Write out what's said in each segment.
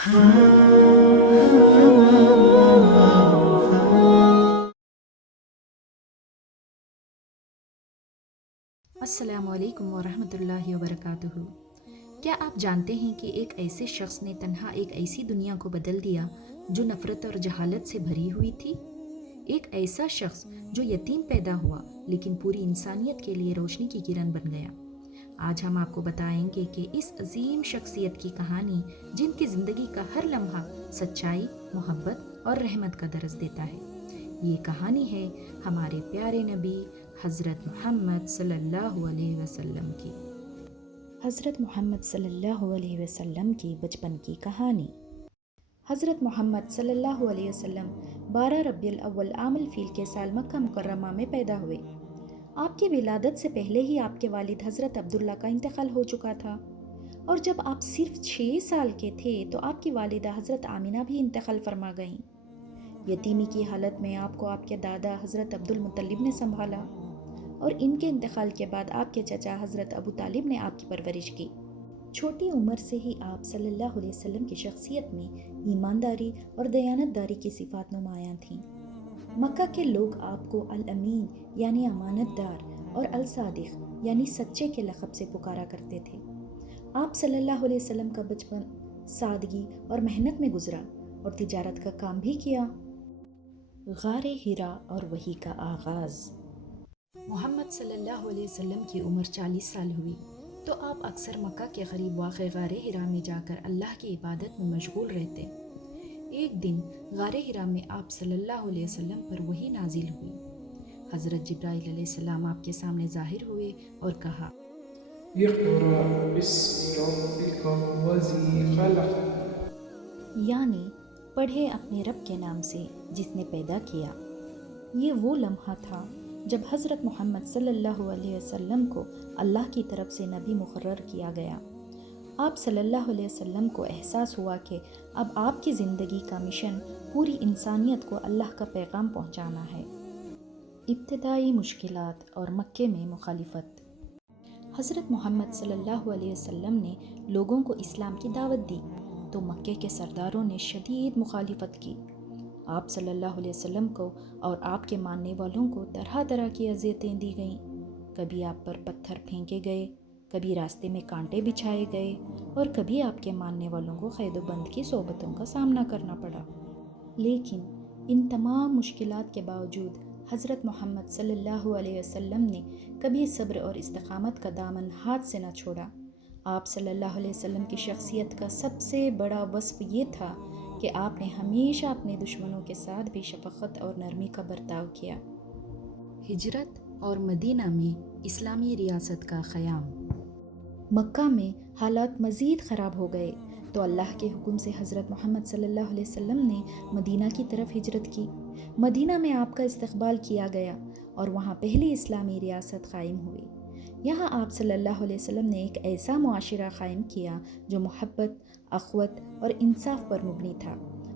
अस्सलाम वालेकुम वरहमतुल्लाहि वबरकातुहू। क्या आप जानते हैं कि एक ऐसे शख्स ने तन्हा एक ऐसी दुनिया को बदल दिया जो नफ़रत और जहालत से भरी हुई थी? एक ऐसा शख्स जो यतीम पैदा हुआ लेकिन पूरी इंसानियत के लिए रोशनी की किरण बन गया। आज हम आपको बताएंगे कि इस अजीम शख्सियत की कहानी, जिनकी ज़िंदगी का हर लम्हा सच्चाई, मोहब्बत और रहमत का दर्स देता है। ये कहानी है हमारे प्यारे नबी हज़रत मोहम्मद सल्लल्लाहु अलैहि वसल्लम की। हज़रत मोहम्मद सल्लल्लाहु अलैहि वसल्लम की बचपन की कहानी। हज़रत मोहम्मद सल्लल्लाहु अलैहि वसल्लम 12 रबीउल अव्वल आमुल फील के साल मक्का मुकर्रमा में पैदा हुए। आपकी विलादत से पहले ही आपके वालिद हज़रत अब्दुल्ला का इंतकाल हो चुका था, और जब आप सिर्फ 6 साल के थे तो आपकी वालिदा हज़रत आमिना भी इंतकाल फरमा गईं। यतीमी की हालत में आपको आपके दादा हज़रत अब्दुल मुत्तलिब ने संभाला, और इनके इंतकाल के बाद आपके चचा हज़रत अबू तालिब ने आपकी परवरिश की। छोटी उम्र से ही आप सल्लल्लाहु अलैहि वसल्लम की शख्सियत में ईमानदारी और दयानतदारी की सिफात नुमायां थीं। मक्का के लोग आपको अल अमीन यानी अमानतदार और अल सादिक यानी सच्चे के लक़ब से पुकारा करते थे। आप सल्लल्लाहु अलैहि वसल्लम का बचपन सादगी और मेहनत में गुजरा और तिजारत का काम भी किया। गारे हिरा और वही का आगाज़। मोहम्मद सल्लल्लाहु अलैहि वसल्लम की उम्र 40 साल हुई तो आप अक्सर मक्का के करीब वाक़ गारे हिरा में जाकर अल्लाह की इबादत में मशगूल रहते। एक दिन गारे हिरा में आप सल्लल्लाहु अलैहि वसल्लम पर वही नाजिल हुई। हज़रत जिब्राइल अलैहिस्सलाम आपके सामने ज़ाहिर हुए और कहा, इक़रा बिस्मि रब्बिकल लज़ी खलक़। यानी पढ़े अपने रब के नाम से जिसने पैदा किया। ये वो लम्हा था जब हज़रत मोहम्मद सल्लल्लाहु अलैहि वसल्लम को अल्लाह की तरफ से नबी मुकर्रर किया गया। आप सल्लल्लाहु अलैहि वसल्लम को एहसास हुआ कि अब आपकी ज़िंदगी का मिशन पूरी इंसानियत को अल्लाह का पैगाम पहुंचाना है। इब्तिदाई मुश्किलात और मक्के में मुखालिफत। हज़रत मोहम्मद सल्लल्लाहु अलैहि वसल्लम ने लोगों को इस्लाम की दावत दी तो मक्के के सरदारों ने शदीद मुखालिफत की। आप सल्लल्लाहु अलैहि वसल्लम को और आपके मानने वालों को तरह तरह की अज़ियतें दी गईं। कभी आप पर पत्थर फेंके गए, कभी रास्ते में कांटे बिछाए गए, और कभी आपके मानने वालों को क़ैद-ओ-बंद की सोबतों का सामना करना पड़ा। लेकिन इन तमाम मुश्किलात के बावजूद हज़रत मोहम्मद सल्लल्लाहु अलैहि वसल्लम ने कभी सब्र और इस्तिक़ामत का दामन हाथ से न छोड़ा। आप सल्लल्लाहु अलैहि वसल्लम की शख्सियत का सबसे बड़ा वस्फ़ ये था कि आपने हमेशा अपने दुश्मनों के साथ भी शफ़क़त और नरमी का बर्ताव किया। हिजरत और मदीना में इस्लामी रियासत का क़याम। मक्का में हालात मज़ीद ख़राब हो गए तो अल्लाह के हुक्म से हज़रत मोहम्मद सल्लल्लाहु अलैहि वसल्लम ने मदीना की तरफ हिजरत की। मदीना में आपका इस्तक़बाल किया गया और वहाँ पहली इस्लामी रियासत क़ायम हुई। यहाँ आप सल्लल्लाहु अलैहि वसल्लम ने एक ऐसा मुआशिरा क़ायम किया जो मोहब्बत, अख़वत और इंसाफ पर मुबनी था।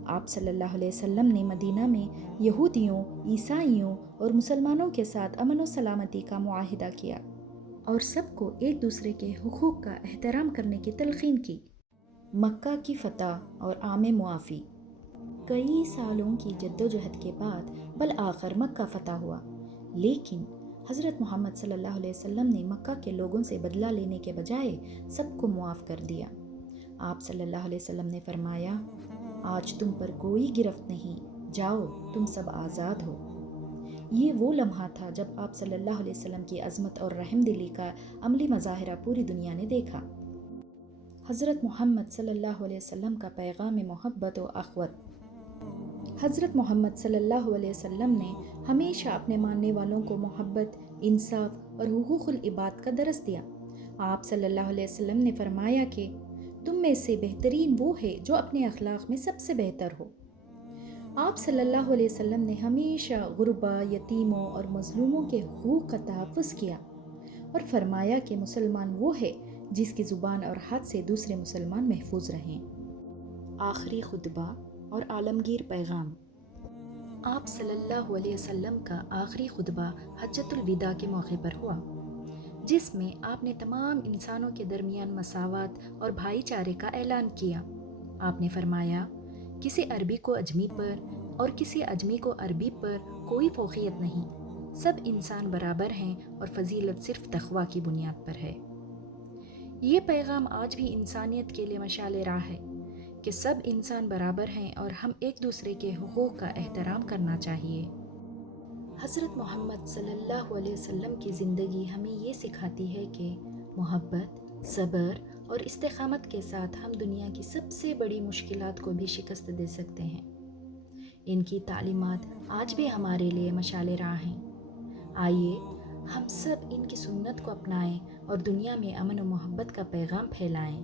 आप सल्लल्लाहु अलैहि वसल्लम ने मदीना में यहूदियों, ईसाइयों और मुसलमानों के साथ अमन व सलामती का मुआहिदा किया और सबको एक दूसरे के हुकूक का एहतराम करने की तलक़ीन की। मक्का की फ़तह और आम मुआफ़ी। कई सालों की जद्दोजहद के बाद बल आखिर मक्का फ़तह हुआ, लेकिन हज़रत मोहम्मद सल्लल्लाहु अलैहि वसल्लम ने मक्का के लोगों से बदला लेने के बजाय सबको मुआफ़ कर दिया। आप सल्लल्लाहु अलैहि वसल्लम ने फरमाया, आज तुम पर कोई गिरफ्त नहीं, जाओ तुम सब आज़ाद हो। ये वो लम्हा था जब आप सल्लल्लाहु अलैहि वसल्लम की अज़मत और रहमदिली का अमली मज़ाहिरा पूरी दुनिया ने देखा। हज़रत मोहम्मद सल्लल्लाहु अलैहि वसल्लम का पैगाम मोहब्बत व अख़वत। हज़रत मोहम्मद सल्लल्लाहु अलैहि वसल्लम ने हमेशा अपने मानने वालों को मोहब्बत, इंसाफ और हुकूक़ुल इबाद का दरस दिया। आप सल्लल्लाहु अलैहि वसल्लम ने फरमाया कि तुम में से बेहतरीन वो है जो अपने अखलाक में सबसे बेहतर हो। आप सल्लल्लाहु अलैहि वसल्लम ने हमेशा गुरबा, यतीमों और मज़लूमों के हुकूक़ का तहफ़्फ़ुज़ किया और फरमाया कि मुसलमान वो है जिसकी ज़ुबान और हाथ से दूसरे मुसलमान महफूज रहें। आखिरी खुतबा और आलमगीर पैगाम। आप सल्लल्लाहु अलैहि वसल्लम का आखिरी खुतबा हज्जतुल विदा के मौके पर हुआ, जिसमें आपने तमाम इंसानों के दरमियान मसावत और भाईचारे का ऐलान किया। آپ نے فرمایا، کسی عربی کو اجمی پر اور کسی اجمی کو عربی پر کوئی فوقیت نہیں، سب انسان برابر ہیں اور فضیلت صرف تقویٰ کی بنیاد پر ہے۔ یہ پیغام آج بھی انسانیت کے لیے مشعل راہ ہے کہ سب انسان برابر ہیں اور ہم ایک دوسرے کے حقوق کا احترام کرنا چاہیے۔ حضرت محمد صلی اللہ علیہ وسلم کی زندگی ہمیں یہ سکھاتی ہے کہ محبت، صبر اور استقامت کے ساتھ ہم دنیا کی سب سے بڑی مشکلات کو بھی شکست دے سکتے ہیں۔ ان کی تعلیمات آج بھی ہمارے لیے مشعل راہ ہیں۔ آئیے ہم سب ان کی سنت کو اپنائیں اور دنیا میں امن و محبت کا پیغام پھیلائیں۔